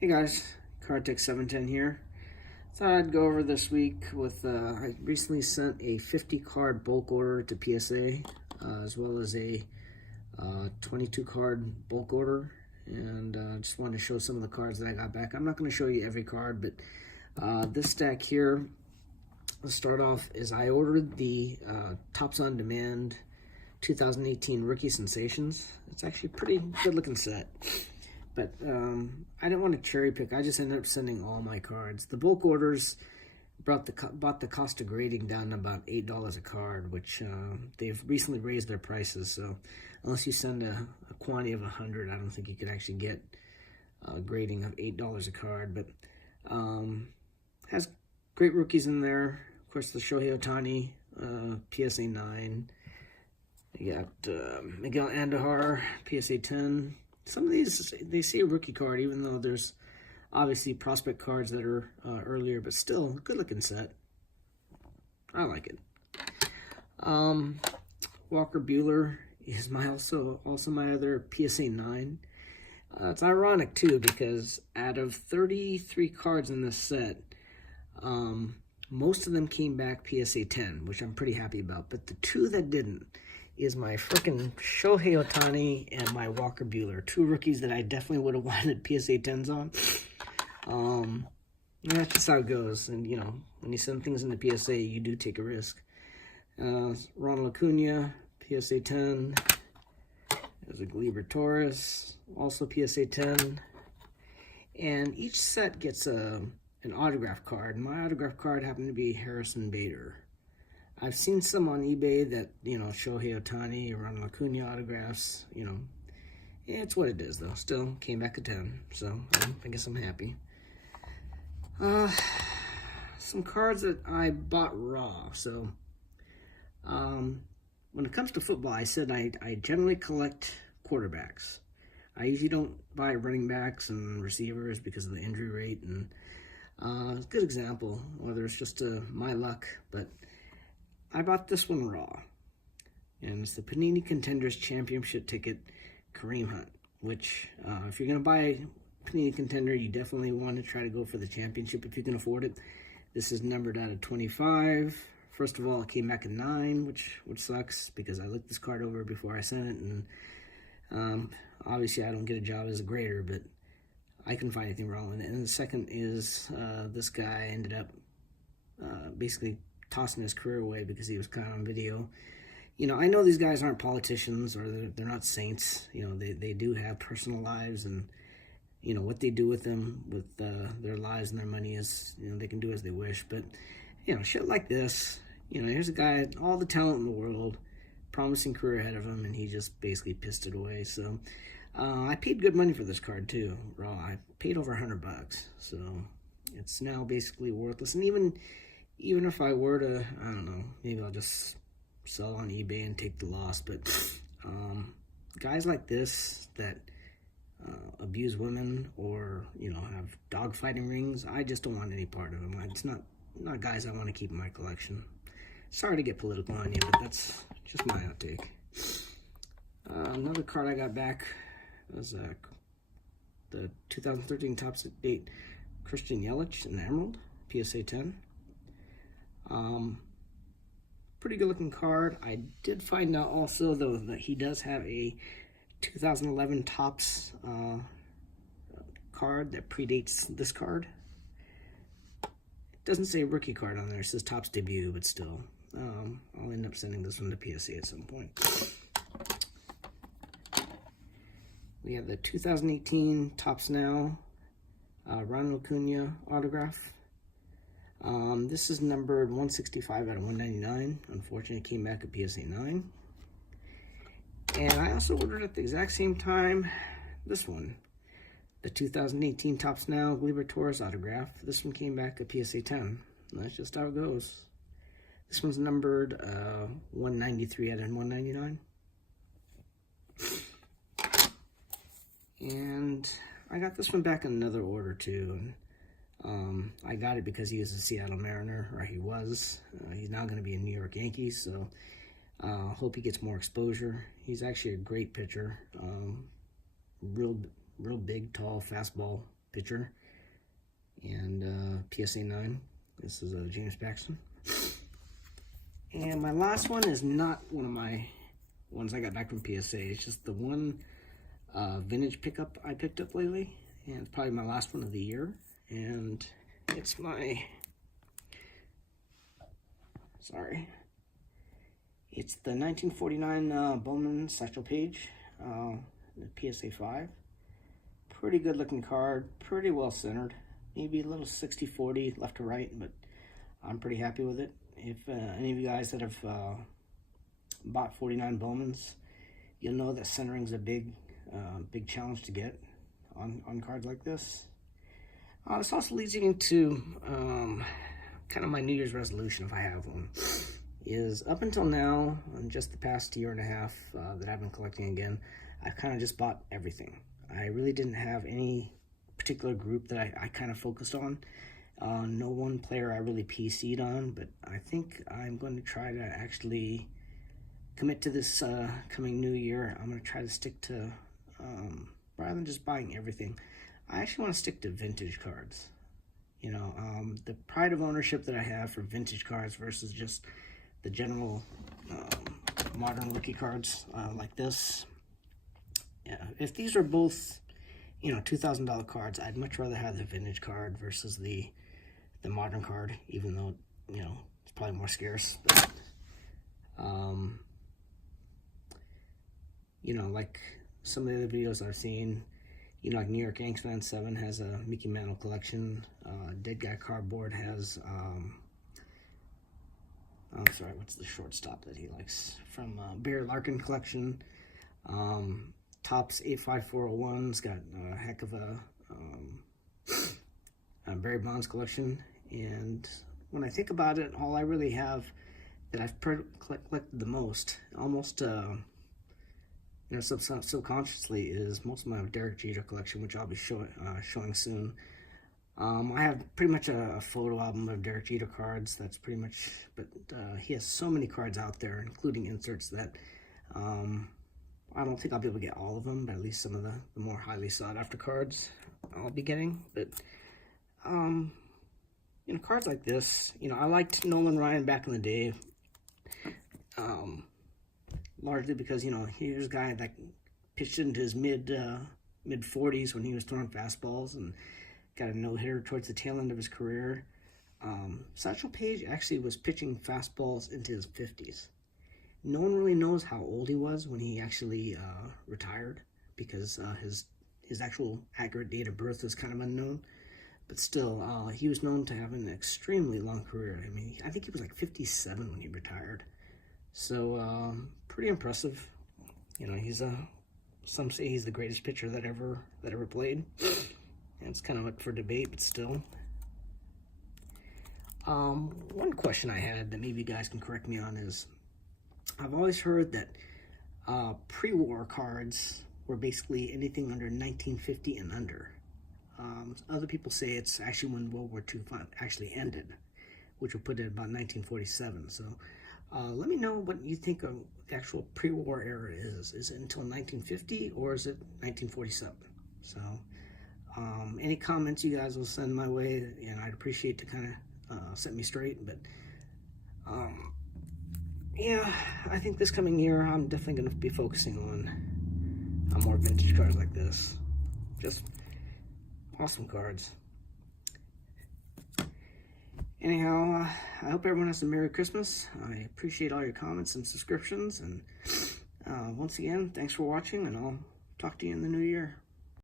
Hey guys, Kartek 710 here. Thought I'd go over this week with, I recently sent a 50 card bulk order to PSA, as well as a 22 card bulk order. And just wanted to show some of the cards that I got back. I'm not going to show you every card, but this stack here, let's start off, is I ordered the Tops on Demand 2018 Rookie Sensations. It's actually a pretty good looking set. But I didn't want to cherry pick. I just ended up sending all my cards. The bulk orders brought the cost of grading down to about $8 a card, which they've recently raised their prices. So unless you send a quantity of 100, I don't think you could actually get a grading of $8 a card. But has great rookies in there. Of course, the Shohei Ohtani, PSA 9. You got Miguel Andujar, PSA 10. Some of these, they see a rookie card, even though there's obviously prospect cards that are earlier, but still, good looking set. I like it. Walker Buehler is also my other PSA 9. It's ironic too, because out of 33 cards in this set, most of them came back PSA 10, which I'm pretty happy about. But the two that didn't is my freaking Shohei Ohtani and my Walker Buehler. Two rookies that I definitely would have wanted PSA 10s on. That's just how it goes. And, you know, when you send things into PSA, you do take a risk. Ronald Acuna, PSA 10. There's a Gleyber Torres, also PSA 10. And each set gets an autograph card. My autograph card happened to be Harrison Bader. I've seen some on eBay that, you know, Shohei Ohtani or Ronald Acuna autographs, you know. Yeah, it's what it is, though. Still came back a 10, so I guess I'm happy. Some cards that I bought raw. So, when it comes to football, I said I generally collect quarterbacks. I usually don't buy running backs and receivers because of the injury rate. And a good example, whether it's just my luck, but I bought this one raw, and it's the Panini Contenders Championship ticket, Kareem Hunt, which if you're going to buy Panini Contender, you definitely want to try to go for the championship if you can afford it. This is numbered out of 25. First of all, it came back at 9, which sucks because I looked this card over before I sent it, and obviously I don't get a job as a grader, but I couldn't find anything wrong with it. And the second is this guy ended up basically tossing his career away because he was caught on video. You know, I know these guys aren't politicians or they're not saints. You know, they do have personal lives, and, you know, what they do with them, with their lives and their money is, you know, they can do as they wish. But, you know, shit like this, you know, here's a guy, all the talent in the world, promising career ahead of him, and he just basically pissed it away. So, I paid good money for this card too, raw. I paid over $100, so it's now basically worthless. And even if I were to, I don't know, maybe I'll just sell on eBay and take the loss. But guys like this that abuse women or, you know, have dogfighting rings, I just don't want any part of them. It's not guys I want to keep in my collection. Sorry to get political on you, but that's just my outtake. Another card I got back was the 2013 Topps Date Christian Yelich in Emerald, PSA 10. Pretty good looking card. I did find out also, though, that he does have a 2011 Topps card that predates this card. It doesn't say rookie card on there. It says Topps debut, but still. I'll end up sending this one to PSA at some point. We have the 2018 Topps Now Ronald Acuna autograph. This is numbered 165 out of 199. Unfortunately, it came back at PSA 9. And I also ordered at the exact same time this one, the 2018 Topps Now Gleyber Torres autograph. This one came back at PSA 10. And that's just how it goes. This one's numbered 193 out of 199. And I got this one back in another order too. I got it because he was a Seattle Mariner, or he was. He's now going to be a New York Yankees, so hope he gets more exposure. He's actually a great pitcher. Real big, tall, fastball pitcher. And PSA 9. This is James Paxton. And my last one is not one of my ones I got back from PSA. It's just the one vintage pickup I picked up lately. And it's probably my last one of the year. And it's my... Sorry. It's the 1949 Bowman Satchel Paige, the PSA 5. Pretty good looking card, pretty well centered. Maybe a little 60-40 left to right, but I'm pretty happy with it. If any of you guys that have bought 49 Bowmans, you'll know that centering's a big challenge to get on cards like this. This also leads me to kind of my New Year's resolution, if I have one, is up until now, in just the past year and a half that I've been collecting again, I've kind of just bought everything. I really didn't have any particular group that I kind of focused on. No one player I really PC'd on, but I think I'm going to try to actually commit to this coming new year. I'm going to try to stick to, rather than just buying everything, I actually want to stick to vintage cards. You know, the pride of ownership that I have for vintage cards versus just the general modern rookie cards like this. Yeah, if these are both, you know, $2,000 cards, I'd much rather have the vintage card versus the modern card, even though, you know, it's probably more scarce. But, you know, like some of the other videos I've seen, you know, like New York Yanks Fan 7 has a Mickey Mantle collection. Dead Guy Cardboard has, oh, sorry, what's the shortstop that he likes? From Barry Larkin collection. Topps 85401's got a heck of a Barry Bonds collection. And when I think about it, all I really have that I've collected the most, almost, you know, subconsciously, is most of my Derek Jeter collection, which I'll be showing soon. I have pretty much a photo album of Derek Jeter cards. That's pretty much, but he has so many cards out there, including inserts, that I don't think I'll be able to get all of them, but at least some of the more highly sought after cards I'll be getting. But you know, cards like this, you know, I liked Nolan Ryan back in the day, largely because, you know, here's a guy that pitched into his mid 40s when he was throwing fastballs and got a no-hitter towards the tail end of his career. Satchel Paige actually was pitching fastballs into his 50s. No one really knows how old he was when he actually retired, because his actual accurate date of birth is kind of unknown. But still, he was known to have an extremely long career. I mean, I think he was like 57 when he retired. So, pretty impressive. You know, he's some say he's the greatest pitcher that ever played. And it's kind of up for debate, but still. One question I had that maybe you guys can correct me on is, I've always heard that pre-war cards were basically anything under 1950 and under. Other people say it's actually when World War II actually ended, which would put it about 1947. So let me know what you think of the actual pre-war era is. Is it until 1950 or is it 1947? So any comments you guys will send my way, and I'd appreciate to kind of set me straight. But yeah, I think this coming year I'm definitely going to be focusing on more vintage cards like this. Just awesome cards. Anyhow, I hope everyone has a Merry Christmas. I appreciate all your comments and subscriptions. And once again, thanks for watching, and I'll talk to you in the new year.